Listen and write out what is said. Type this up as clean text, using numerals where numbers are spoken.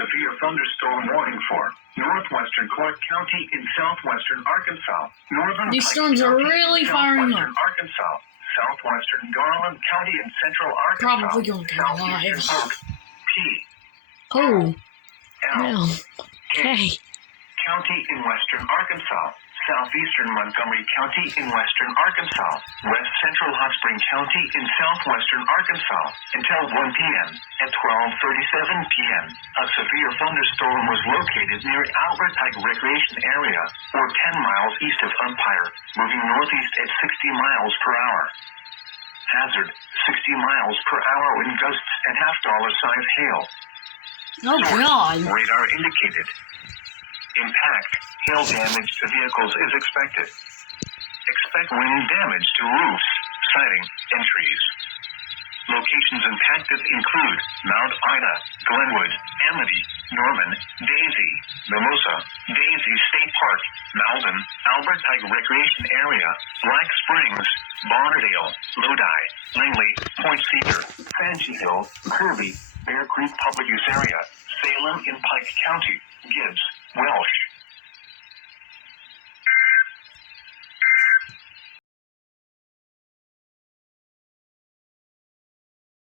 severe thunderstorm warning for northwestern Clark County in southwestern Arkansas, northern These Pike storms are County really in firing southwestern up. Arkansas, southwestern Garland County in central Arkansas, Probably going to go southeastern live. Oak, P, Oh, L, no. K, Okay. County in western Arkansas, southeastern Montgomery County in western Arkansas, west central Hot Spring County in southwestern Arkansas, until 1 p.m. At 12:37 p.m., a severe thunderstorm was located near Albert Pike Recreation Area, or 10 miles east of Umpire, moving northeast at 60 miles per hour. Hazard, 60 miles per hour wind gusts and $half size hail. Oh, God. Radar indicated. Impact, hail damage to vehicles is expected. Expect wind damage to roofs, siding, and trees. Locations impacted include Mount Ida, Glenwood, Amity, Norman, Daisy, Mimosa, Daisy State Park, Malden, Albert Pike Recreation Area, Black Springs, Bonnerdale, Lodi, Langley, Point Cedar, Franchi Hill, Kirby, Bear Creek Public Use Area, Salem in Pike County, Gibbs, Welsh,